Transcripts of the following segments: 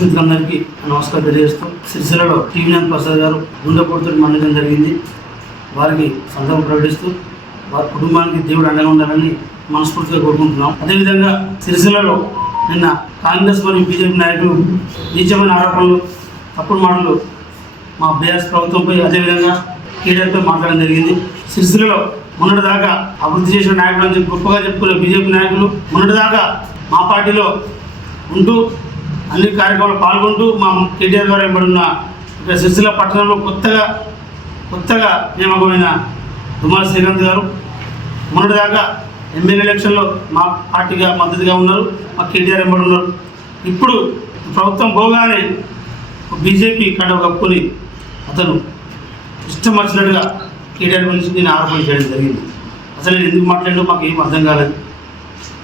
అందరికీ నమస్కారం తెలియజేస్తూ సిరిసిల్లలో టీవీనాథ్ ప్రసాద్ గారు గుండెపోటుతో మరణించడం జరిగింది. వారికి సంతాపం ప్రకటిస్తూ వారి కుటుంబానికి దేవుడు అండగా ఉండాలని మనస్ఫూర్తిగా కోరుకుంటున్నాం. అదేవిధంగా సిరిసిల్లలో నిన్న కాంగ్రెస్ మరియు బీజేపీ నాయకులు నీచమైన ఆరోపణలు తప్పుడు మాటలు మా బీఆర్ఎస్ ప్రభుత్వంపై అదేవిధంగా కేటీఆర్పై మాట్లాడడం జరిగింది. సిరిసిల్లలో మొన్నటిదాకా అభివృద్ధి చేసిన నాయకులు అని చెప్పి గొప్పగా చెప్పుకునే బీజేపీ నాయకులు మొన్నటిదాకా మా పార్టీలో ఉంటూ అన్ని కార్యక్రమాలు పాల్గొంటూ మా కేటీఆర్ గారు ఇవ్వబడిన సిరిసిల్ల పట్టణంలో కొత్తగా కొత్తగా నియమకమైన దుమాల శ్రీకాంత్ గారు. మొన్నటిదాకా ఎమ్మెల్యే ఎలక్షన్లో మా పార్టీగా మద్దతుగా ఉన్నారు మా కేటీఆర్ ఎంబడి ఉన్నారు. ఇప్పుడు ప్రభుత్వం పోగానే బీజేపీ కడ కప్పుకొని అతను ఇష్టం వచ్చినట్టుగా కేటీఆర్ గురించి నేను ఆరోపణ చేయడం జరిగింది. అసలు నేను ఎందుకు మాట్లాడో మాకు ఏం అర్థం కాలేదు.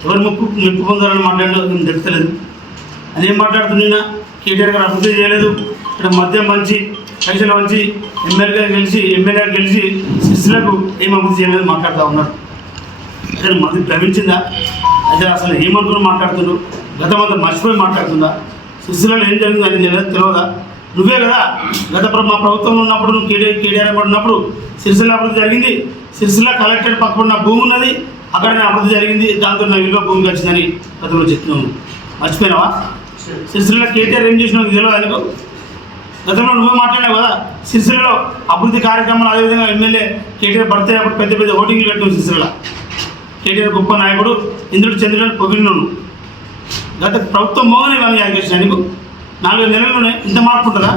ఎవరు ముక్కు మెప్పు పొందాలని మాట్లాడో నేను తెలుస్తలేదు. అదేం మాట్లాడుతున్నా కేటీఆర్ గారు అభివృద్ధి చేయలేదు. ఇక్కడ మద్యం మంచి పైసలు మంచి ఎమ్మెల్యే గెలిచి ఎమ్మెల్యే గెలిచి శిష్యులకు ఏం అభివృద్ధి చేయలేదు మాట్లాడుతూ ఉన్నారు. అసలు మంది భ్రమించిందా? అయితే అసలు ఏమనుకుని మాట్లాడుతుండ్రు గతం మర్చిపోయి మాట్లాడుతుందా? శిష్యులను ఏం జరిగింది అని తెలియదు తెలియదా? నువ్వే కదా గత మా ప్రభుత్వంలో ఉన్నప్పుడు నువ్వు కేటీఆర్ కేటీఆర్ పడినప్పుడు ఉన్నప్పుడు సిరిసిల్ల అభివృద్ధి జరిగింది. సిరిసిల్ల కలెక్టర్ పక్కన భూమి ఉన్నది. అక్కడ అభివృద్ధి జరిగింది. దాంతో నా విలువ భూమి వచ్చిందని గతంలో చెప్తున్నాను. మర్చిపోయినావా? సిరిసిల్ల కేటీఆర్ ఏం చేసినా తెలియదు అనుకో గతంలో నువ్వు మాట్లాడావు కదా సిరిసిల్లలో అభివృద్ధి కార్యక్రమాలు అదేవిధంగా ఎమ్మెల్యే కేటీఆర్ భర్త అప్పుడు పెద్ద పెద్ద ఓటింగ్లు కట్టాం సిరిసిల్ల కేటీఆర్ గొప్ప నాయకుడు ఇంద్రుడు చంద్రుడు పొగిడినోను గత ప్రభుత్వం మోగనే వాళ్ళు యాగేషన్ నీకు? నాలుగు నెలల్లోనే ఇంత మార్పు ఉంటుందా?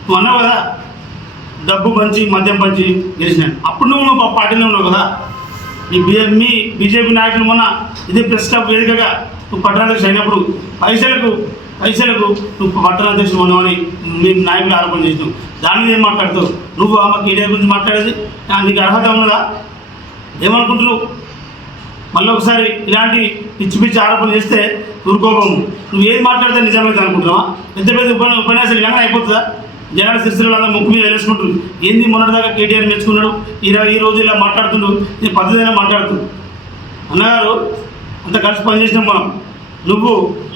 నువ్వు అన్నావు కదా డబ్బు పంచి మద్యం పంచి గెలిచినాను అప్పుడు నువ్వు నువ్వు పార్టీలో ఉన్నావు కదా. ఈ బీ మీ బీజేపీ నాయకులు మొన్న ఇదే ప్రెస్ క్లబ్ వేదికగా నువ్వు పట్టణాధ్యక్షుడు అయినప్పుడు పైసలకు పైసలకు నువ్వు పట్టణాధ్యక్షుడు ఉన్నావని మేము నాయకులు ఆరోపణ చేసినావు. దాని మీద ఏం మాట్లాడుతావు. నువ్వు ఆమె కేడీఆర్ గురించి మాట్లాడేది. నీకు అర్హత ఉన్నదా? ఏమనుకుంటున్నావు? మళ్ళీ ఒకసారి ఇలాంటి పిచ్చి పిచ్చి ఆరోపణలు చేస్తే దుర్కోపం నువ్వు ఏది మాట్లాడితే నిజమైతే అనుకుంటున్నావా? పెద్ద పెద్ద ఉప ఉపన్యాసం ఇలాగే అయిపోతుందా? జనాల సిరిసిలో ముక్కు మీద వేసుకుంటారు ఏంది మొన్నటిదాకా కేటీఆర్ మెచ్చుకున్నాడు? ఈ ఈ రోజు ఇలా మాట్లాడుతుండు నేను పద్ధతిగా మాట్లాడుతు. అన్నగారు అంత కలిసి పనిచేసినాం మనం. నువ్వు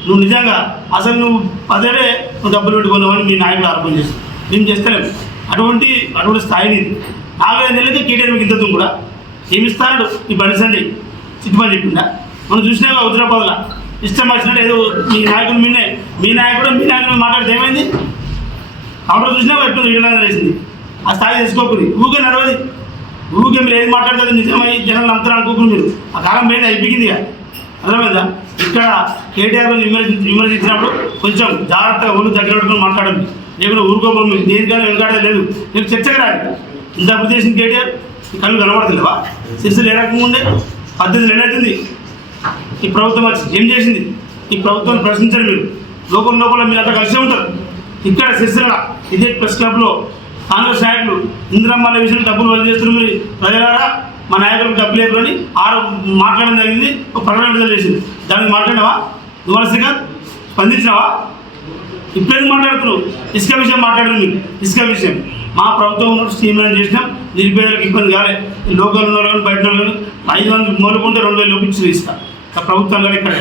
నువ్వు నిజంగా అసలు నువ్వు పదేడే నువ్వు డబ్బులు పెట్టుకున్నావని మీ నాయకుడు ఆరోపణ చేస్తావు మేము చేస్తలేము అటువంటి అటువంటి స్థాయిని నాలుగైదు నెలలకి కేటీఆర్ మీకు ఇంత కూడా ఏమిస్తాడు ఈ బలిసండి చిట్టుమని చెప్పిందా మనం చూసినా హుజరాబాద్లో ఇష్టం వచ్చినట్టు ఏదో మీ నాయకుడు మీనే మీ నాయకుడు మీ నాయకుడు మాట్లాడితే ఏమైంది? ఆవిడ చూసినా ఎప్పుడు వీళ్ళని వేసింది ఆ స్థాయి తెచ్చుకోకూడదు ఊరికే నడవది. ఊరికే మీరు ఏది మాట్లాడితే నిజమై జనాలు నమ్ముతారు అనుకోకుండా మీరు. ఆ కాలం పోయింది అయిపోయింది అర్థమైందా? ఇక్కడ కేటీఆర్ విమర్శ విమర్శించినప్పుడు కొంచెం జాగ్రత్తగా ఒళ్ళు దగ్గర పెట్టుకొని మాట్లాడండి. లేకుంటే ఊరుకోబోమి దేనికైనా వెనుకాడే లేదు. మీకు చర్చగా రాదు ఇంత అభివృద్ధి చేసిన కేటీఆర్ కళ్ళు కనబడతలేవా సిరిసిలు ఏ రకంగా ఉండే పద్ధతి నెలవుతుంది ఈ ప్రభుత్వం వచ్చి ఏం చేసింది? ఈ ప్రభుత్వాన్ని ప్రశ్నించండి మీరు. లోపల లోపల మీరు అంతా కలిసే ఉంటారు. ఇక్కడ సిరిసిల్ల ఇదే ప్రెస్ క్లబ్లో కాంగ్రెస్ నాయకులు ఇందిరమ్మ విషయంలో డబ్బులు వదిలేస్తున్నారు మీరు. ప్రజలారా మా నాయకులకు డబ్బు లేకుని ఆరు మాట్లాడడం జరిగింది ఒక ప్రకటన విడుదల చేసింది దానికి మాట్లాడినావా? నువ్వు స్పందించినావా? ఇప్పుడు మాట్లాడుతున్నావు? ఇసుక విషయం మాట్లాడుతుంది ఇసుక విషయం. మా ప్రభుత్వం ఉన్నట్టు స్ట్రీమ్లైన్ చేసినాం నిరుపేదలకు ఇబ్బంది కాలే. లోకల్ ఉన్న బయట వాళ్ళని ఐదు వందలు మొదలుకుంటే రెండు వేలు లోపించి ఆ ప్రభుత్వం కానీ ఇక్కడ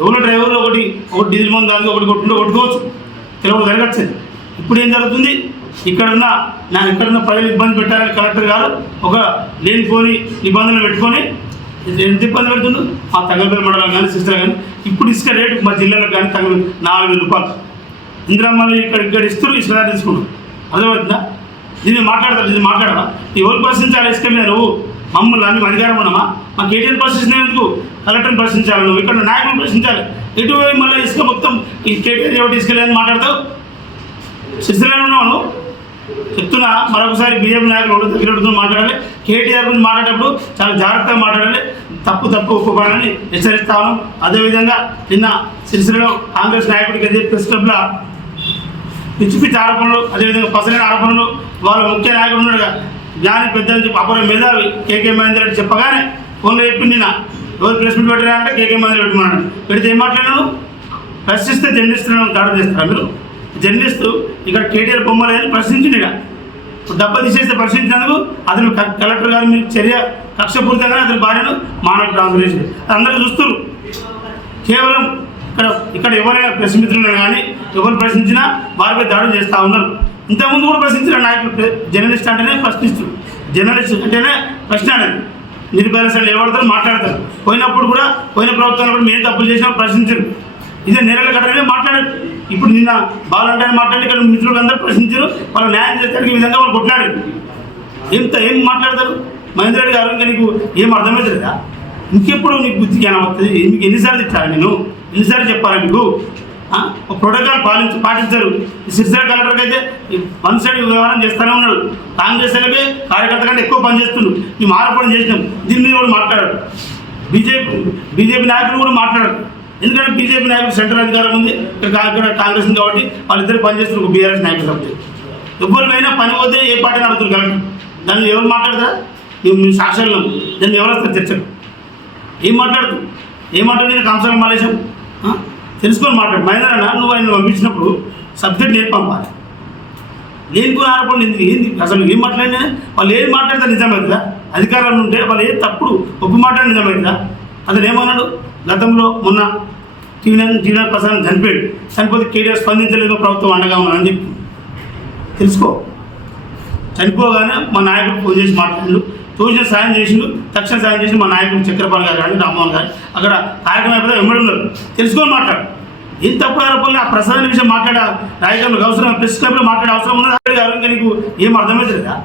ఎవరో డ్రైవర్లు ఒకటి ఒకటి డీజిల్ మంది దానికి ఒకటి కొట్టుకుంటే కొట్టుకోవచ్చు. తెలియదు జరగచ్చు ఇప్పుడు ఏం జరుగుతుంది? ఇక్కడున్న నా ఇక్కడున్న ప్రజలు ఇబ్బంది పెట్టాలని కలెక్టర్ గారు ఒక లేనిపోని నిబంధనలు పెట్టుకొని ఎంత ఇబ్బంది పెడుతుండు ఆ తగలపల్లి మండలం కానీ సిస్టర్ కానీ ఇప్పుడు ఇసుక రేటు మా జిల్లాలో కానీ తగలు నాలుగు వేల రూపాయలు ఇందిరామల్లి ఇక్కడ ఇక్కడ ఇస్తారు ఇసుక తీసుకున్నాం అర్థమవుతుందా? ఇది మాట్లాడతారు ఇది ఈ ఎవరు ప్రశ్నించాలి ఇసుక మీద నువ్వు? మమ్మల్ని అన్ని అధికారం ఉన్నామా? మాకు ఏటీఎం ప్రశ్నించినా ఎందుకు? కలెక్టర్ని ప్రశ్నించాలి నువ్వు. ఇక్కడ నాయకులను ప్రశ్నించాలి. ఎటు మళ్ళీ ఇసుక మొత్తం ఈ కేటీఆర్ ఎవరు తీసుకెళ్ళని మాట్లాడతావు? సిరిసిల్లలో ఉన్నావు నువ్వు? చెప్తున్నా మరొకసారి బీజేపీ నాయకులు ఒకటి మాట్లాడాలి. కేటీఆర్ గురించి మాట్లాడేటప్పుడు చాలా జాగ్రత్తగా మాట్లాడాలి. తప్పు తప్పు ఒప్పుకోవాలని హెచ్చరిస్తాను అదేవిధంగా నిన్న సిరిసిలో కాంగ్రెస్ నాయకుడికి అదే ప్రెస్ క్లబ్లో పిచ్చి పిచ్చి ఆరోపణలు అదేవిధంగా పసరైన ఆరోపణలు వాళ్ళ ముఖ్య నాయకుడు ఉన్నాడుగా జ్ఞాని పెద్ద అని చెప్పి అపర మేధావి కేకే మహేందర్ రెడ్డి చెప్పగానే ఫోన్లో చెప్పింది నిన్న. ఎవరు ప్రెస్ మీట్ పెట్టారంటే కేకే మహేందర్ పెట్టుకున్నాడు పెడితే ఏం మాట్లాడినాడు ప్రశ్నిస్తే జర్నలిస్టులను దాడి చేస్తారా మీరు. జర్నలిస్టు ఇక్కడ కేటీఆర్ బొమ్మలు లేదని ప్రశ్నించింది ఇక ఇప్పుడు డబ్బా తీసేస్తే ప్రశ్నించినందుకు అతను కలెక్టర్ గారు మీరు చర్య కక్షపూరితంగానే అతని భార్యను మానవ ట్రాన్స్ఫర్ చేసింది. అందరూ చూస్తారు కేవలం ఇక్కడ ఇక్కడ ఎవరైనా ప్రెస్ మిత్రులు కానీ ఎవరు ప్రశ్నించినా వారిపై దాడులు చేస్తూ ఉన్నారు. ఇంతకుముందు కూడా ప్రశ్నించిన నాయకులు జర్నలిస్ట్ అంటేనే ప్రశ్నిస్తారు జర్నలిస్ట్ అంటేనే ప్రశ్న అనేది. నిరుపేదలు ఎవడతారు మాట్లాడతారు. పోయినప్పుడు కూడా పోయిన ప్రభుత్వంలో కూడా మేము తప్పులు చేసినా ప్రశ్నించరు. ఇదే నెలల ఘటనే మాట్లాడారు. ఇప్పుడు నిన్న బాలంటే మాట్లాడి ఇక్కడ మిత్రులు అందరూ ప్రశ్నించారు. వాళ్ళు న్యాయం చేస్తారు ఈ విధంగా వాళ్ళు కొట్లాడారు ఎంత ఏం మాట్లాడతారు? మహేంద్ర రెడ్డి గారు ఇంకా నీకు ఏం అర్థమవుతుందా ఇంకెప్పుడు నీకు బుద్ధి జ్ఞానం వస్తుంది మీకు ఎన్నిసార్లు ఇచ్చాను నేను? ఎన్నిసార్లు చెప్పారా మీకు? ఒక ప్రోటోకాల్ పాలించి పాటించారు. ఈ సిరిసిల్ల కలెక్టర్కి అయితే వన్ సైడ్ వ్యవహారం చేస్తూనే ఉన్నాడు. కాంగ్రెస్ వాళ్ళకే కార్యకర్త కంటే ఎక్కువ పనిచేస్తున్నాడు మేము ఆరోపణ చేసినాం. దీని మీద కూడా మాట్లాడారు. బీజేపీ బీజేపీ నాయకులు కూడా మాట్లాడారు. ఎందుకంటే బీజేపీ నాయకులు సెంట్రల్ అధికారం ఉంది ఇక్కడ ఇక్కడ కాంగ్రెస్ ఉంది కాబట్టి వాళ్ళిద్దరు పనిచేస్తున్నారు బీఆర్ఎస్ నాయకులు కాబట్టి ఎవరినైనా పని పోతే ఏ పార్టీ నడుతుంది కరెక్ట్? దాన్ని ఎవరు మాట్లాడతారా? మేము మీ సాక్ష్యాలు దాన్ని ఎవరు వస్తారు చర్చకు? ఏం మాట్లాడుతూ ఏం మాట్లాడి నేను కంసాల మాలేశం. తెలుసుకొని మాట్లాడు. మహేంద్ర అన్న నువ్వు ఆయన పంపించినప్పుడు సబ్జెక్ట్ నేను పంపాలి. కూడా ఆరోపణలు ఎందుకు? ఏంది? అసలు ఏం మాట్లాడినా వాళ్ళు ఏం మాట్లాడితే నిజమవుతుందా అధికారంలో ఉంటే వాళ్ళు ఏది తప్పుడు ఒప్పు మాట్లాడి నిజమవుతుందా అతను ఏమన్నాడు? గతంలో మొన్న టీవీ జీవన ప్రసాద్ చనిపోయాడు. చనిపోతే కేటీఆర్ స్పందించలేదు ప్రభుత్వం అండగా ఉన్నారని చెప్పి. తెలుసుకో. చనిపోగానే మా నాయకుడు ఫోన్ చేసి మాట్లాడు తోచిన సాయం చేసిండు తక్షణ సాయం చేసి మా నాయకుడు చక్రపాల్ గారు కానీ రామ్మోహన్ గారు. అక్కడ కార్యక్రమం అయిపోతే వెంబడి ఉన్నారు. తెలుసుకొని మాట్లాడు. ఏం తప్పుడు ఆ ప్రసాదం విషయం మాట్లాడ రాయకంలో అవసరం ప్రెస్ క్లబ్లో మాట్లాడే అవసరం ఉన్నది? అక్కడ గారు ఇంకా నీకు ఏం అర్థమవుతుందా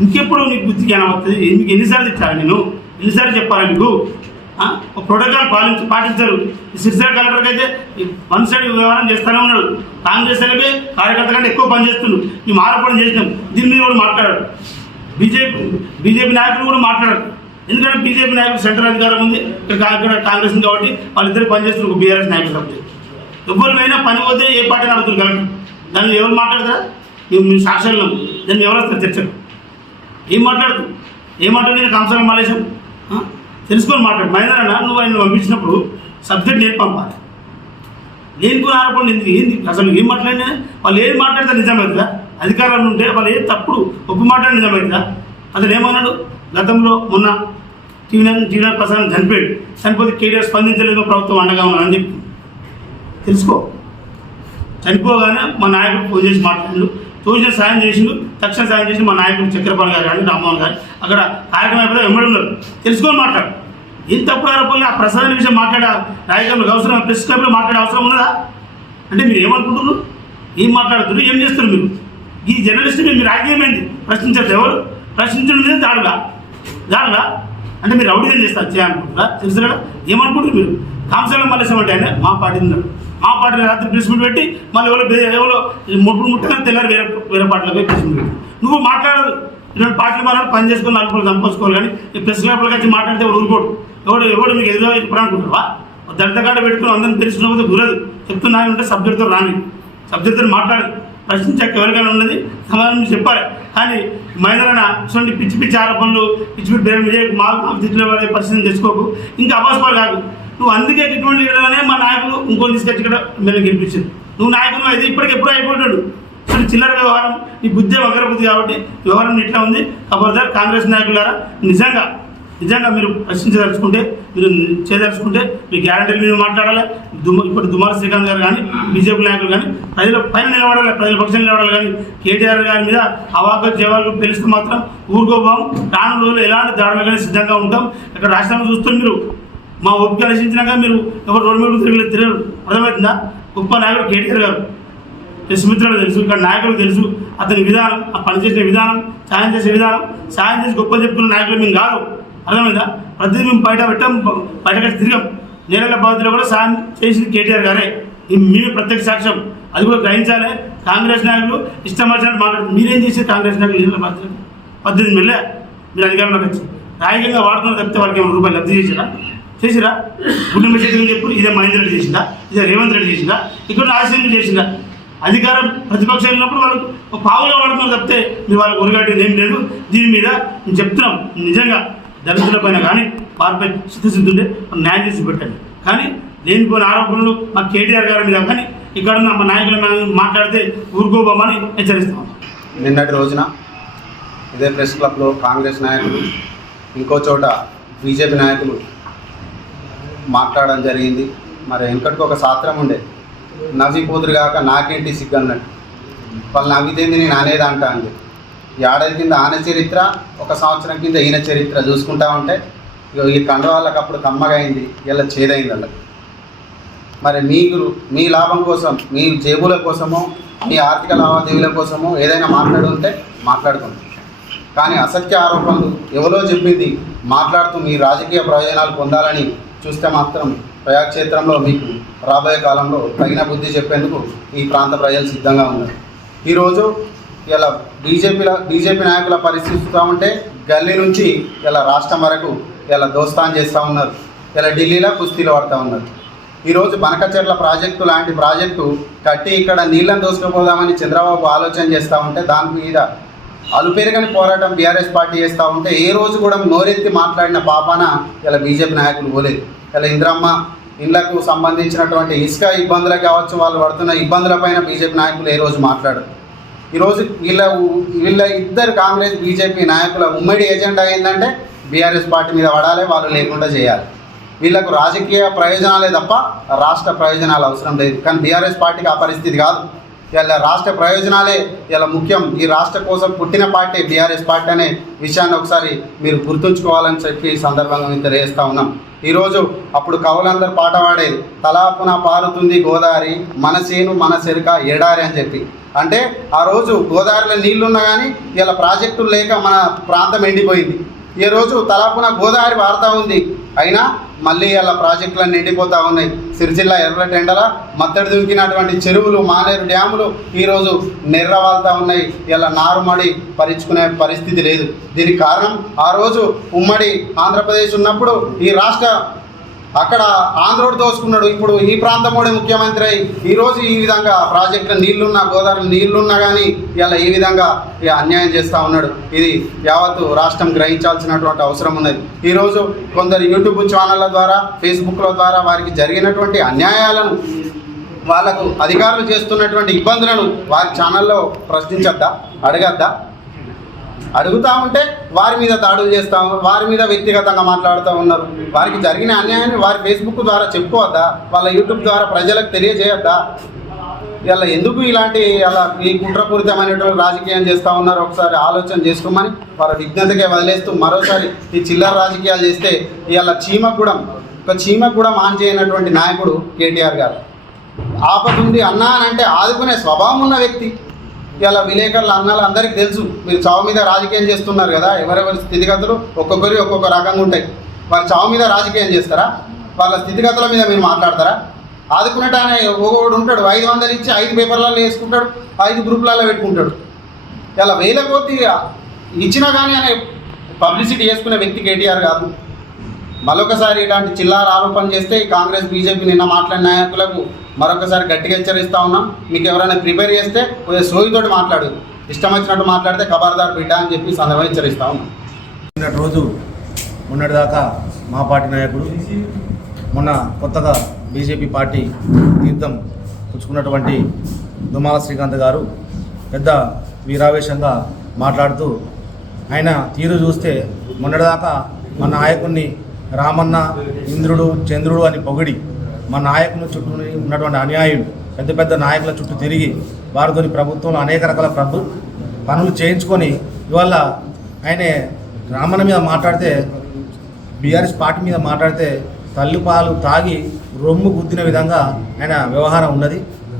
ఇంకెప్పుడు నీకు బుద్ధి జ్ఞానం వస్తుంది ఎన్నిసార్లు ఇచ్చాను నేను ఎన్నిసార్లు చెప్పాలి మీకు ప్రోటోకాల్ పాలించ పాటించరు. ఈ సిరిసిల్ల కలెక్టర్కి అయితే వన్ సైడ్ వ్యవహారం చేస్తూనే ఉన్నాడు. కాంగ్రెస్ వాళ్ళకే కార్యకర్త కంటే ఎక్కువ పనిచేస్తున్నాడు ఈ మారపడం చేసినాం. దీని మీద కూడా మాట్లాడారు బీజేపీ బీజేపీ నాయకులు కూడా మాట్లాడారు. ఎందుకంటే బీజేపీ నాయకులు సెంట్రల్ అధికారం ఉంది. ఇక్కడ ఇక్కడ కాంగ్రెస్ ఉంది కాబట్టి వాళ్ళిద్దరు పనిచేస్తున్నారు బీఆర్ఎస్ నాయకులు కాబట్టి. అయినా పని పోతే ఏ పార్టీ నడుతుంది కరెక్ట్ దాన్ని ఎవరు మాట్లాడతారా? మేము మీ దాన్ని ఎవరు వస్తారు చర్చలు ఏం మాట్లాడుతూ ఏం మాట్లాడు నేను కంసాల మాలేశం తెలుసుకొని మాట్లాడు. మహేంద్ర నువ్వు ఆయన పంపించినప్పుడు సబ్జెక్ట్ నేర్పి పంపాలి కూడా ఆరోపణలు ఎందుకు? ఏంది? అసలు ఏం మాట్లాడినా? వాళ్ళు ఏం మాట్లాడితే నిజమవుతుందా అధికారంలో ఉంటే వాళ్ళు ఏం తప్పుడు ఒప్పు మాట్లాడి నిజమవుతుందా అతను ఏమన్నాడు? గతంలో మొన్న టీవీ టీవీ ప్రసాద్ చనిపోయాడు. చనిపోతే కేటీఆర్ స్పందించలేదు ప్రభుత్వం అండగా ఉన్నానని చెప్పి. తెలుసుకో. చనిపోగానే మా నాయకుడు ఫోన్ చేసి మాట్లాడిండు. తోచిన సాయం చేసిండు. తక్షణ సాయం చేసి మా నాయకుడు చక్రపాణి గారు కానీ రామ్మోహన్ గారు. అక్కడ కార్యక్రమం అయిపోతే వెంబడి ఉన్నారు. తెలుసుకొని మాట్లాడు. ఇంత తప్పు ఆ ప్రసాదం విషయం మాట్లాడే నాయకులకు అవసరం ప్రెస్ క్లబ్లో మాట్లాడే అవసరం ఉన్నదా? అంటే మీరు ఏమనుకుంటున్నారు? ఏం మాట్లాడుతున్నారు? ఏం చేస్తున్నారు మీరు? ఈ జర్నలిస్ట్ మీరు రాజకీయం ప్రశ్నించారు ఎవరు? ప్రశ్నించడం లేదు దాడుగా దాడుగా అంటే మీరు రౌడీజం చేస్తారు? చేయాలనుకుంటున్నారా? తెలుసు కదా ఏమనుకుంటారు మీరు? కాంసాల మల్లేశం అంటే ఆయన మా పార్టీ ఉన్నాడు. మా పార్టీ రాత్రి ప్రెస్ మీట్ పెట్టి మళ్ళీ ఎవరో ఎవరో ముట్టుడు ముట్టగా తెల్లారు వేరే వేరే పార్టీలో పోయి ప్రెస్ మీట్ పెట్టి. నువ్వు మాట్లాడదు. ఇటువంటి పార్టీలు మాట్లాడి పని చేసుకుని నలుపులు చంపేసుకోవాలి కానీ ఈ ప్రెస్ క్లబ్లకు వచ్చి మాట్లాడితే ఎవరు ఊరుకోడు. ఎవడు ఎవడు మీకు ఎదురు ఇప్పుడు అనుకుంటావా దళితకాడ పెట్టుకుని అందరిని తెలుసుకున్నపోతే గురదు. చెప్తున్నా ఉంటే సబ్జెక్ట్తో రాని. సబ్జెక్ట్తో మాట్లాడు. ప్రశ్నించాక ఎవరికైనా ఉన్నది సమాధానం చెప్పాలి. కానీ మహిళన ఇటువంటి పిచ్చి పిచ్చి ఆరోపణలు పిచ్చి పిచ్చి బేరం విజయ్ మా తిట్లు పరిస్థితిని తెచ్చుకోకు. ఇంకా అభాస్పాలు కాదు. నువ్వు అందుకే ఇటువంటి మా నాయకులు ఇంకోటి తీసుకొచ్చి ఇక్కడ మిమ్మల్ని గెలిపించింది నువ్వు నాయకులు అయితే ఇప్పటికి ఎప్పుడూ అయిపోతాడు. అసలు చిల్లర వ్యవహారం నీ బుద్ధి వగరబుద్ధి కాబట్టి వ్యవహారం ఇట్లా ఉంది. కాబట్టి కాంగ్రెస్ నాయకులారా నిజంగా నిజంగా మీరు ప్రశ్నించదలుచుకుంటే మీరు చేయదలుచుకుంటే మీ గ్యారంటీల మీద మాట్లాడాలి. దుమ ఇప్పుడు దుమార శ్రీకాంత్ గారు కానీ బీజేపీ నాయకులు కానీ ప్రజల పైన నిలబడాలి ప్రజల పక్షాన్ని నిలబడాలి కానీ కేటీఆర్ గారి మీద అవాక జవాలు తెలిస్తే మాత్రం ఊరుకోబోం రాను రోజులు ఎలాంటి దాడులు కానీ సిద్ధంగా ఉంటాం. ఇక్కడ రాష్ట్రంలో చూస్తే మీరు మా ఓపిక రచించినాక మీరు ఎవరు రోడ్డు మీద తిరగలేదు తిరగరు. అర్థమవుతుందా? గొప్ప నాయకుడు కేటీఆర్ గారు. సుమిత్రుడు తెలుసు ఇక్కడ నాయకులు తెలుసు అతని విధానం ఆ పనిచేసిన విధానం సాయం చేసే విధానం సాయం చేసి గొప్ప చెప్పుకున్న నాయకులు మేము కాదు. అర్థమైందా? ప్రతిదీ మేము బయట పెట్టాం బయటకట్టి తిరిగాం. నేరల బాధితులు కూడా సాయం చేసింది కేటీఆర్ గారే. మేము ప్రత్యక్ష సాక్ష్యం. అది కూడా గ్రహించాలి. కాంగ్రెస్ నాయకులు ఇష్టం వచ్చినట్టు మాట్లాడుతుంది మీరేం చేసి కాంగ్రెస్ నాయకులు నేరల బాధితులు పద్దెనిమిది మెల్లే మీరు అధికారంలోకి వచ్చి. రాజకీయంగా వాడుతున్న తప్పితే వాళ్ళకి ఏమైనా రూపాయలు లబ్ధి చేసిరా చేసిరా గుండె చేతులు చెప్పు ఇదే మహేందర్ రెడ్డి చేసిందా? ఇదే రేవంత్ రెడ్డి చేసిందా? ఇక్కడ రాజశేఖర్ చేసిందా? అధికారం ప్రతిపక్షం ఉన్నప్పుడు వాళ్ళు ఒక పావులో వాడుతున్నారు తప్పితే మీరు వాళ్ళకి ఉరగాడేది ఏం లేదు. దీని మీద నేను చెప్తున్నాం నిజంగా దళితుల పైన కానీ వారిపై చిత్తశుద్ధి న్యాయం చేసి పెట్టండి. కానీ లేనిపోయిన ఆరోపణలు మా కేటీఆర్ గారి మీద కానీ ఇక్కడ ఉన్న మా నాయకుల మాట్లాడితే ఊరుకోబోమని హెచ్చరిస్తాం. నిన్నటి రోజున ఇదే ప్రెస్ క్లబ్లో కాంగ్రెస్ నాయకులు ఇంకో చోట బీజేపీ నాయకులు మాట్లాడడం జరిగింది. మరి వెనకటికి ఒక శాస్త్రం ఉండే. నవ్విపోదురు కాక నాకేంటి సిగ్గు అన్నట్టు. వాళ్ళు నవ్వితేంది నేను అనేది అంటా అండి ఈ ఏడాది కింద ఆన చరిత్ర ఒక సంవత్సరం కింద ఈయన చరిత్ర చూసుకుంటా ఉంటే ఇగో ఈ కండ వాళ్ళకి అప్పుడు కమ్మగైంది ఇలా చేదైంది వాళ్ళకి. మరి మీకు మీ లాభం కోసం మీ జేబుల కోసమో మీ ఆర్థిక లావాదేవీల కోసమో ఏదైనా మాట్లాడుంటే మాట్లాడుకోండి. కానీ అసత్య ఆరోపణలు ఎవరో చెప్పింది మాట్లాడుతూ మీ రాజకీయ ప్రయోజనాలు పొందాలని చూస్తే మాత్రం ప్రజాక్షేత్రంలో మీకు రాబోయే కాలంలో తగిన బుద్ధి చెప్పేందుకు ఈ ప్రాంత ప్రజలు సిద్ధంగా ఉన్నారు. ఈరోజు ఇలా బీజేపీల బీజేపీ నాయకుల పరిస్థితి ఉంటే గల్లీ నుంచి ఇలా రాష్ట్రం వరకు ఇలా దోస్తాన్ చేస్తూ ఉన్నారు. ఇలా ఢిల్లీలో కుస్తీలు పడుతూ ఉన్నారు. ఈరోజు బనకచెర్ల ప్రాజెక్టు లాంటి ప్రాజెక్టు కట్టి ఇక్కడ నీళ్ళని దోసుకుపోదామని చంద్రబాబు ఆలోచన చేస్తూ ఉంటే దాని మీద అలుపెరగని పోరాటం బీఆర్ఎస్ పార్టీ చేస్తూ ఉంటే ఏ రోజు కూడా నోరెత్తి మాట్లాడిన పాపాన ఇలా బీజేపీ నాయకులు పోలేదు. ఇలా ఇంద్రమ్మ ఇళ్ళకు సంబంధించినటువంటి ఇసుక ఇబ్బందులకు కావచ్చు వాళ్ళు పడుతున్న ఇబ్బందులపైన బీజేపీ నాయకులు ఏ రోజు మాట్లాడరు. ఈరోజు వీళ్ళ వీళ్ళ ఇద్దరు కాంగ్రెస్ బీజేపీ నాయకుల ఉమ్మడి ఏజెండా ఏంటంటే బీఆర్ఎస్ పార్టీ మీద పడాలి వాళ్ళు లేకుండా చేయాలి. వీళ్ళకు రాజకీయ ప్రయోజనాలే తప్ప రాష్ట్ర ప్రయోజనాలు అవసరం లేదు. కానీ బీఆర్ఎస్ పార్టీకి ఆ పరిస్థితి కాదు. ఇలా రాష్ట్ర ప్రయోజనాలే ఇలా ముఖ్యం. ఈ రాష్ట్ర కోసం పుట్టిన పార్టీ బీఆర్ఎస్ పార్టీ అనే విషయాన్ని ఒకసారి మీరు గుర్తుంచుకోవాలని చెప్పి ఈ సందర్భంగా మేము తెలియజేస్తా ఉన్నాం. ఈరోజు అప్పుడు కవులందరూ పాట పాడేది తలాపున పారుతుంది గోదావరి మన సేను మన చెరుక ఎడారి అని చెప్పి. అంటే ఆ రోజు గోదావరిలో నీళ్ళున్నా కానీ ఇలా ప్రాజెక్టులు లేక మన ప్రాంతం ఎండిపోయింది. ఈ రోజు తలాపున గోదావరి వారుతూ ఉంది. అయినా మళ్ళీ అలా ప్రాజెక్టులన్నీ నిండిపోతూ ఉన్నాయి. సిరిసిల్ల ఎర్రటెండల మత్తడి దుంకినటువంటి చెరువులు మానేరు డ్యాములు ఈరోజు నిర్రవాలుతూ ఉన్నాయి. ఇలా నారుమడి పరుచుకునే పరిస్థితి లేదు. దీనికి కారణం ఆ రోజు ఉమ్మడి ఆంధ్రప్రదేశ్ ఉన్నప్పుడు ఈ రాష్ట్ర అక్కడ ఆంధ్రోడు దోసుకున్నాడు ఇప్పుడు ఈ ప్రాంతం కూడా ముఖ్యమంత్రి అయి ఈరోజు ఈ విధంగా ప్రాజెక్టులో నీళ్ళున్నా గోదావరి నీళ్ళున్నా కానీ ఇలా ఈ విధంగా ఇక అన్యాయం చేస్తూ ఉన్నాడు. ఇది యావత్తు రాష్ట్రం గ్రహించాల్సినటువంటి అవసరం ఉన్నది. ఈరోజు కొందరు యూట్యూబ్ ఛానళ్ళ ద్వారా ఫేస్బుక్ల ద్వారా వారికి జరిగినటువంటి అన్యాయాలను వాళ్ళకు అధికారులు చేస్తున్నటువంటి ఇబ్బందులను వారి ఛానల్లో ప్రశ్నించద్దా అడగద్దా? అడుగుతా ఉంటే వారి మీద దాడులు చేస్తాం వారి మీద వ్యక్తిగతంగా మాట్లాడుతూ ఉన్నారు. వారికి జరిగిన అన్యాయాన్ని వారి ఫేస్బుక్ ద్వారా చెప్పుకోవద్దా? వాళ్ళ యూట్యూబ్ ద్వారా ప్రజలకు తెలియజేయద్దా? ఇలా ఎందుకు ఇలాంటి అలా ఈ కుట్రపూరితమైనటువంటి రాజకీయం చేస్తూ ఉన్నారు? ఒకసారి ఆలోచన చేసుకోమని వారి విజ్ఞతకే వదిలేస్తూ మరోసారి ఈ చిల్లర రాజకీయాలు చేస్తే ఇవాళ చీమగూడెం ఒక చీమగూడెం ఆన్ చేయనటువంటి నాయకుడు కేటీఆర్ గారు. ఆపదుంది అన్నా అని అంటే ఆదుకునే స్వభావం ఉన్న వ్యక్తి. ఇలా విలేకరులు అన్నాలు అందరికీ తెలుసు. మీరు చావు మీద రాజకీయం చేస్తున్నారు కదా ఎవరెవరి స్థితిగతులు ఒక్కొక్కరి ఒక్కొక్క రకంగా ఉంటాయి. వారి చావు మీద రాజకీయం చేస్తారా? వాళ్ళ స్థితిగతుల మీద మీరు మాట్లాడతారా? ఆదుకునేట ఆయన ఒకడు ఉంటాడు ఐదు వందలు ఇచ్చి ఐదు పేపర్లలో వేసుకుంటాడు ఐదు గ్రూపులలో పెట్టుకుంటాడు. ఇలా వేల కోతి ఇచ్చినా కానీ ఆయన పబ్లిసిటీ చేసుకునే వ్యక్తి కేటీఆర్ కాదు. మరొకసారి ఇలాంటి చిల్లార ఆరోపణ చేస్తే కాంగ్రెస్ బీజేపీ నిన్న మాట్లాడిన నాయకులకు మరొకసారి గట్టిగా హెచ్చరిస్తా ఉన్నాం. మీకు ఎవరైనా ప్రిపేర్ చేస్తే కొద్దిగా సోయితోటి మాట్లాడు. ఇష్టం వచ్చినట్టు మాట్లాడితే ఖబర్దార్ బిడ్డ అని చెప్పి సందర్భం హెచ్చరిస్తా ఉన్నాం. నిన్నటి రోజు మొన్నటిదాకా మా పార్టీ నాయకుడు మొన్న కొత్తగా బీజేపీ పార్టీ తీర్థం పుచ్చుకున్నటువంటి దుమాల శ్రీకాంత్ గారు పెద్ద వీరావేశంగా మాట్లాడుతూ ఆయన తీరు చూస్తే మొన్నటిదాకా మా నాయకుడిని రామన్న ఇంద్రుడు చంద్రుడు అని పొగిడి మా నాయకుల చుట్టూ ఉన్నటువంటి అన్యాయం పెద్ద పెద్ద నాయకుల చుట్టూ తిరిగి వారితోని ప్రభుత్వంలో అనేక రకాల ప్రభు పనులు చేయించుకొని ఇవాళ ఆయనే రామన్న మీద మాట్లాడితే బీఆర్ఎస్ పార్టీ మీద మాట్లాడితే తల్లిపాలు తాగి రొమ్ము గుద్దిన విధంగా ఆయన వ్యవహారం ఉన్నది.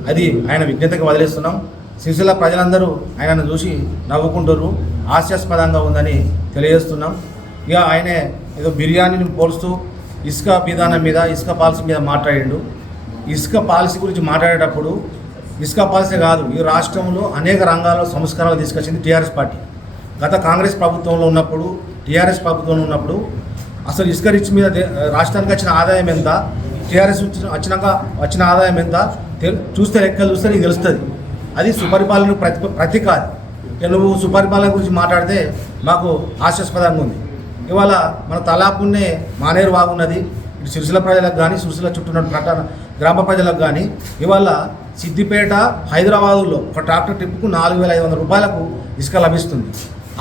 అది ఆయన విజ్ఞతకి వదిలేస్తున్నాం. సిరిసిల్ల ప్రజలందరూ ఆయనను చూసి నవ్వుకుంటారు హాస్యాస్పదంగా ఉందని తెలియజేస్తున్నాం. ఇక ఆయనే ఏదో బిర్యానీని పోలుస్తూ ఇసుక విధానం మీద ఇసుక పాలసీ మీద మాట్లాడిండు. ఇసుక పాలసీ గురించి మాట్లాడేటప్పుడు ఇసుక పాలసీ కాదు ఈ రాష్ట్రంలో అనేక రంగాల్లో సంస్కరణలు తీసుకొచ్చింది టీఆర్ఎస్ పార్టీ. గత కాంగ్రెస్ ప్రభుత్వంలో ఉన్నప్పుడు టీఆర్ఎస్ ప్రభుత్వంలో ఉన్నప్పుడు అసలు ఇసుక రిచ్ మీద రాష్ట్రానికి వచ్చిన ఆదాయం ఎంత టీఆర్ఎస్ వచ్చినాక వచ్చిన ఆదాయం ఎంత చూస్తే లెక్కలు చూస్తే నీకు తెలుస్తుంది. అది సుపరిపాలన ప్రతి ప్రతి కాదు నువ్వు సుపరిపాలన గురించి మాట్లాడితే మాకు హాస్యాస్పదంగా ఉంది. ఇవాళ మన తలాపున్నే మానేరు బాగున్నది ఇటు సిరిసిల ప్రజలకు కానీ సిరిసిల చుట్టూ ఉన్న పట్టణ గ్రామ ప్రజలకు కానీ ఇవాళ సిద్దిపేట హైదరాబాదులో ఒక ట్రాక్టర్ ట్రిప్కు నాలుగు వేల ఐదు వందల రూపాయలకు ఇసుక లభిస్తుంది.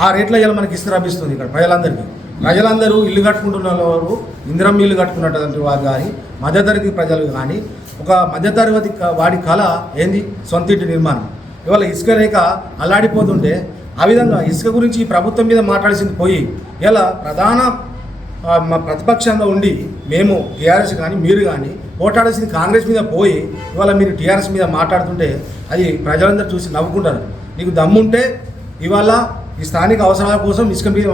ఆ రేట్లో ఇలా మనకి ఇసుక లభిస్తుంది ఇక్కడ ప్రజలందరికీ. ప్రజలందరూ ఇల్లు కట్టుకుంటున్న వారు ఇందిరం ఇల్లు కట్టుకున్నటువంటి వారు కానీ మధ్యతరగతి ప్రజలు కానీ ఒక మధ్యతరగతి వాడి కళ ఏంది? సొంత ఇంటి నిర్మాణం. ఇవాళ ఇసుక లేక అల్లాడిపోతుంటే ఆ విధంగా ఇసుక గురించి ప్రభుత్వం మీద మాట్లాడాల్సింది పోయి ఇలా ప్రధాన మా ప్రతిపక్షంగా ఉండి మేము టీఆర్ఎస్ కానీ మీరు కానీ ఓటాడాల్సింది కాంగ్రెస్ మీద పోయి ఇవాళ మీరు టీఆర్ఎస్ మీద మాట్లాడుతుంటే అది ప్రజలందరూ చూసి నవ్వుకుంటారు. నీకు దమ్ముంటే ఇవాళ ఈ స్థానిక అవసరాల కోసం ఇసుక మీద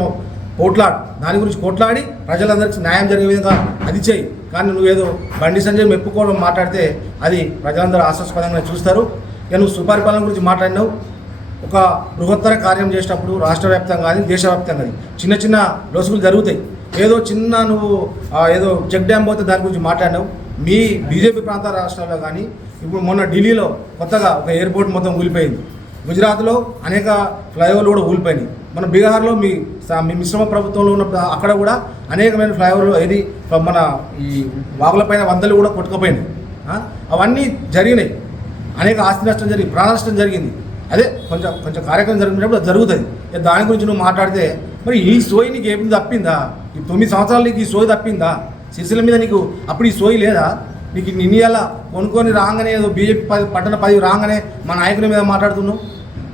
కోట్లాడు దాని గురించి కోట్లాడి ప్రజలందరికీ న్యాయం జరిగే విధంగా అది చేయి. కానీ నువ్వేదో బండి సంజయ్ మెప్పుకోవడం మాట్లాడితే అది ప్రజలందరూ ఆశాస్పదంగా చూస్తారు. ఇక నువ్వు సుపరిపాలన గురించి మాట్లాడినావు. ఒక బృహత్తర కార్యం చేసినప్పుడు రాష్ట్ర వ్యాప్తంగా కానీ దేశవ్యాప్తంగా కానీ చిన్న చిన్న లొసుగులు జరుగుతాయి. ఏదో చిన్న నువ్వు ఏదో చెక్ డ్యామ్ పోతే దాని గురించి మాట్లాడినావు. మీ బీజేపీ ప్రాంత రాష్ట్రాల్లో కానీ ఇప్పుడు మొన్న ఢిల్లీలో కొత్తగా ఒక ఎయిర్పోర్ట్ మొత్తం కూలిపోయింది గుజరాత్లో అనేక ఫ్లైఓవర్లు కూడా కూలిపోయినాయి మన బీహార్లో మీ స- మీ మిశ్రమ ప్రభుత్వంలో ఉన్నప్పుడు అక్కడ కూడా అనేకమైన ఫ్లైఓవర్లు ఏది మన ఈ వాగులపైన వందలు కూడా కొట్టుకుపోయినాయి. అవన్నీ జరిగినాయి. అనేక ఆస్తి నష్టం జరిగి ప్రాణ నష్టం జరిగింది. అదే కొంచెం కొంచెం కార్యక్రమం జరిగినప్పుడు అది జరుగుతుంది. దాని గురించి నువ్వు మాట్లాడితే మరి ఈ సోయి నీకు ఏమి తప్పిందా? ఈ తొమ్మిది సంవత్సరాలు నీకు ఈ సోయి తప్పిందా? సిరిసిల్ల మీద నీకు అప్పుడు ఈ సోయి లేదా? నీకు నిన్న కొనుక్కొని రాగానే ఏదో బీజేపీ పది పట్టణ పది రాగానే మా నాయకుల మీద మాట్లాడుతున్నావు?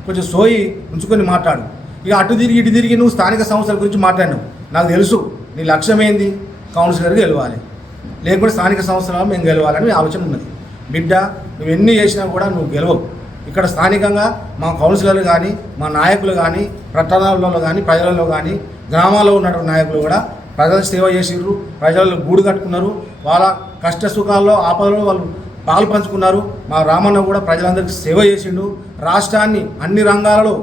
కొంచెం సోయి ఉంచుకొని మాట్లాడు. ఇక అటు తిరిగి ఇటు తిరిగి నువ్వు స్థానిక సంస్థల గురించి మాట్లాడినావు. నాకు తెలుసు నీ లక్ష్యం ఏంది? కౌన్సిలర్గా గెలవాలి. లేకుంటే స్థానిక సంస్థలలో మేము గెలవాలని ఆలోచన ఉన్నది. బిడ్డ నువ్వు ఎన్ని చేసినా కూడా నువ్వు గెలవవు. ఇక్కడ స్థానికంగా మా కౌన్సిలర్లు కానీ మా నాయకులు కానీ పట్టణాలలో కానీ ప్రజలలో కానీ గ్రామాల్లో ఉన్నటువంటి నాయకులు కూడా ప్రజల సేవ చేసిండ్రు ప్రజలు గూడు కట్టుకున్నారు. వాళ్ళ కష్ట సుఖాల్లో ఆపదలో వాళ్ళు పాలు పంచుకున్నారు. మా రామన్న కూడా ప్రజలందరికీ సేవ చేసిండు. రాష్ట్రాన్ని అన్ని రంగాలలో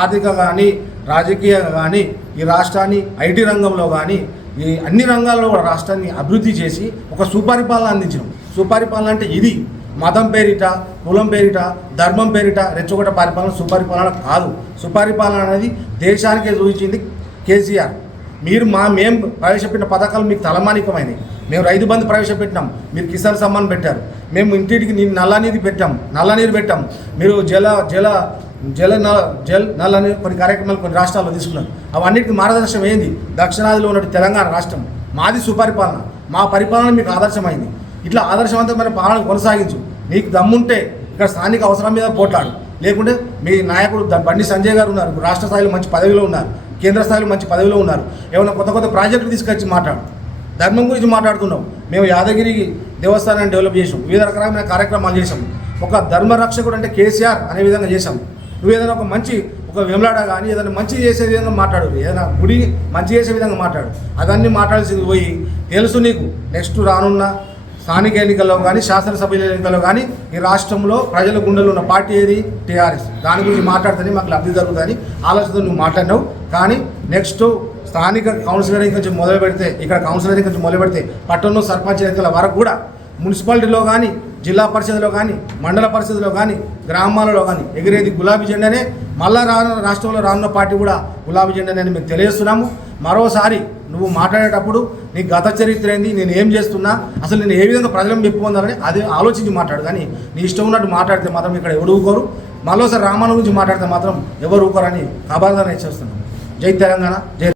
ఆర్థిక కానీ రాజకీయ కానీ ఈ రాష్ట్రాన్ని ఐటీ రంగంలో కానీ ఈ అన్ని రంగాల్లో కూడా రాష్ట్రాన్ని అభివృద్ధి చేసి ఒక సుపరిపాలన అందించడం సుపరిపాలన అంటే ఇది. మతం పేరిట కులం పేరిట ధర్మం పేరిట రెచ్చగొట్ట పరిపాలన సుపరిపాలన కాదు. సుపరిపాలన అనేది దేశానికే చూపించింది కేసీఆర్. మీరు మా మేము ప్రవేశపెట్టిన పథకాలు మీకు తలమానికమైనవి మేము రైతు బంధు ప్రవేశపెట్టినాం. మీరు కిసాన్ సమ్మాన్ పెట్టారు. మేము ఇంటింటికి నీ నల్ల నీరు పెట్టాం. నల్ల నీరు పెట్టాం. మీరు జల జల జల నల జల్ నల్ల నీరు కొన్ని కార్యక్రమాలు కొన్ని రాష్ట్రాల్లో తీసుకున్నారు. అవన్నిటికి మార్గదర్శనం ఏంది? దక్షిణాదిలో ఉన్నట్టు తెలంగాణ రాష్ట్రం. మాది సుపరిపాలన. మా పరిపాలన మీకు ఆదర్శమైంది. ఇట్లా ఆదర్శవంతమైన పాలన కొనసాగించు. నీకు దమ్ముంటే ఇక్కడ స్థానిక అవసరం మీద పోట్లాడు. లేకుంటే మీ నాయకుడు బండి సంజయ్ గారు ఉన్నారు. రాష్ట్ర స్థాయిలో మంచి పదవిలో ఉన్నారు. కేంద్ర స్థాయిలో మంచి పదవిలో ఉన్నారు. ఏమైనా కొత్త కొత్త ప్రాజెక్టులు తీసుకొచ్చి మాట్లాడు. ధర్మం గురించి మాట్లాడుతున్నాం మేము యాదగిరి దేవస్థానాన్ని డెవలప్ చేసాం వివిధ రకాలైన కార్యక్రమాలు చేసాం ఒక ధర్మ రక్షకుడు అంటే కేసీఆర్ అనే విధంగా చేసాం నువ్వు ఏదైనా ఒక మంచి ఒక వెమలాడ కానీ ఏదైనా మంచి చేసే విధంగా మాట్లాడు. ఏదైనా గుడి మంచి చేసే విధంగా మాట్లాడు. అదన్నీ మాట్లాడాల్సింది పోయి తెలుసు నీకు. నెక్స్ట్ రానున్న స్థానిక ఎన్నికల్లో కానీ శాసనసభ ఎన్నికల్లో కానీ ఈ రాష్ట్రంలో ప్రజల గుండెలు ఉన్న పార్టీ ఏది? టీఆర్ఎస్. దాని గురించి మాట్లాడితేనే మాకు లబ్ధి జరుగుతుందని ఆలోచనతో నువ్వు మాట్లాడినావు. కానీ నెక్స్ట్ స్థానిక కౌన్సిలరింగ్ కొంచెం మొదలు పెడితే ఇక్కడ కౌన్సిలరింగ్ కొంచెం మొదలు పెడితే పట్టణంలో సర్పంచ్ ఎన్నికల వరకు కూడా మున్సిపాలిటీలో కానీ జిల్లా పరిషత్లో కానీ మండల పరిషత్లో కానీ గ్రామాలలో కానీ ఎగిరేది గులాబీ జెండానే. మళ్ళా రాను రాష్ట్రంలో రానున్న పార్టీ కూడా గులాబీ జెండానే అని మేము తెలియజేస్తున్నాము. మరోసారి నువ్వు మాట్లాడేటప్పుడు నీ గత చరిత్ర ఏంది నేను ఏం చేస్తున్నా అసలు నేను ఏ విధంగా ప్రజలను మెప్పు పొందాలని అది ఆలోచించి మాట్లాడు. కానీ నీ ఇష్టం ఉన్నట్టు మాట్లాడితే మాత్రం ఇక్కడ ఎవరు ఊకోరు మళ్ళీసారి గురించి మాట్లాడితే మాత్రం ఎవరు ఊకోరని అబాధన హెచ్చరిస్తున్నాను జై తెలంగాణ జై